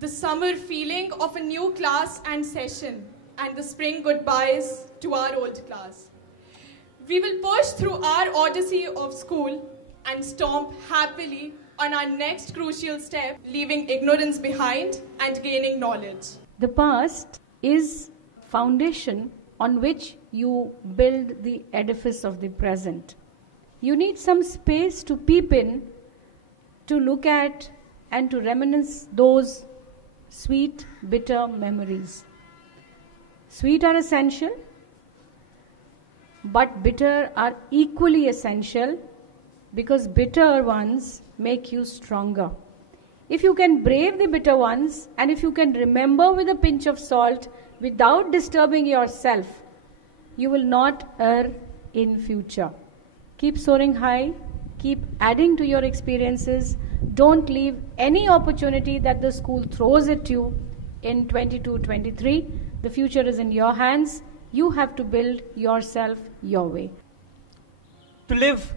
the summer feeling of a new class and session, and the spring goodbyes to our old class. We will push through our odyssey of school and stomp happily on our next crucial step, leaving ignorance behind and gaining knowledge. The past is foundation on which you build the edifice of the present. You need some space to peep in, to look at and to reminisce those sweet, bitter memories. Sweet are essential, but bitter are equally essential because bitter ones make you stronger. If you can brave the bitter ones and if you can remember with a pinch of salt without disturbing yourself, you will not err in future. Keep soaring high, keep adding to your experiences. Don't leave any opportunity that the school throws at you in 22-23. The future is in your hands. You have to build yourself your way. To live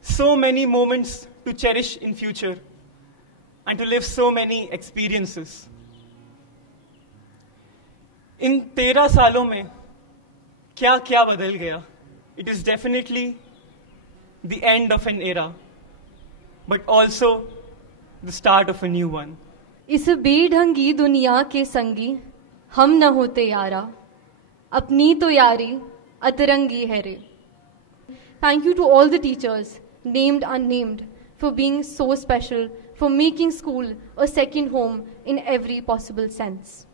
so many moments to cherish in future and to live so many experiences. In 13 सालों में क्या क्या बदल गया? It is definitely the end of an era, but also the start of a new one. इस बेढंगी दुनिया के संगी हम न होते यारा, अपनी तो यारी अतरंगी है रे. Thank you to all the teachers, named, unnamed, for being so special, for making school a second home in every possible sense.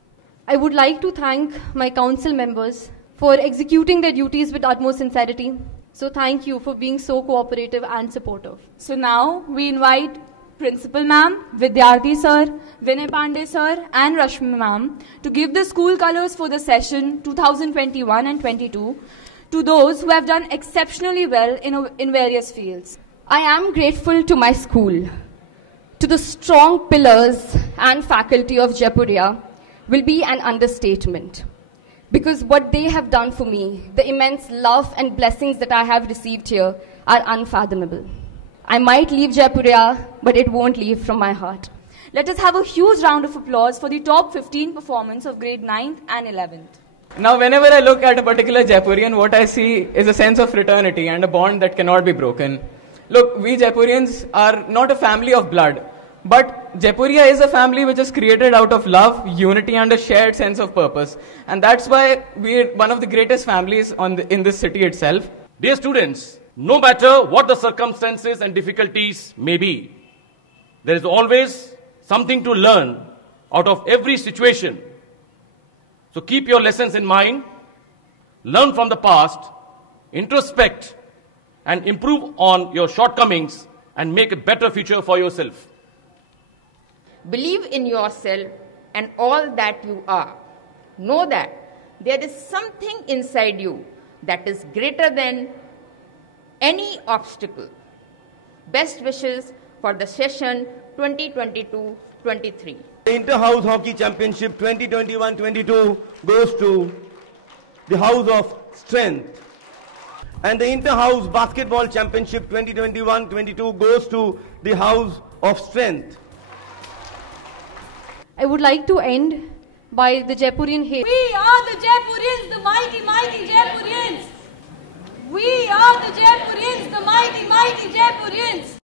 I would like to thank my council members for executing their duties with utmost sincerity. So thank you for being so cooperative and supportive. So now we invite Principal Ma'am, Vidyarthi Sir, Vinay Pandey Sir and Rashmi Ma'am to give the school colours for the session 2021 and 22 to those who have done exceptionally well in various fields. I am grateful to my school, to the strong pillars and faculty of Jaipuria will be an understatement. Because what they have done for me, the immense love and blessings that I have received here are unfathomable. I might leave Jaipuria, but it won't leave from my heart. Let us have a huge round of applause for the top 15 performance of grade 9th and 11th. Now, whenever I look at a particular Jaipurian, what I see is a sense of fraternity and a bond that cannot be broken. Look, we Jaipurians are not a family of blood, but Jaipuria is a family which is created out of love, unity and a shared sense of purpose. And that's why we're one of the greatest families in this city itself. Dear students, no matter what the circumstances and difficulties may be, there is always something to learn out of every situation. So keep your lessons in mind, learn from the past, introspect, and improve on your shortcomings and make a better future for yourself. Believe in yourself and all that you are. Know that there is something inside you that is greater than any obstacle. Best wishes for the session 2022-23. The Inter-House Hockey Championship 2021-22 goes to the House of Strength. And the Inter-House Basketball Championship 2021-22 goes to the House of Strength. I would like to end by the Jaipurian hymn. We are the Jaipurians, the mighty, mighty Jaipurians. We are the Jaipurians, the mighty, mighty Jaipurians.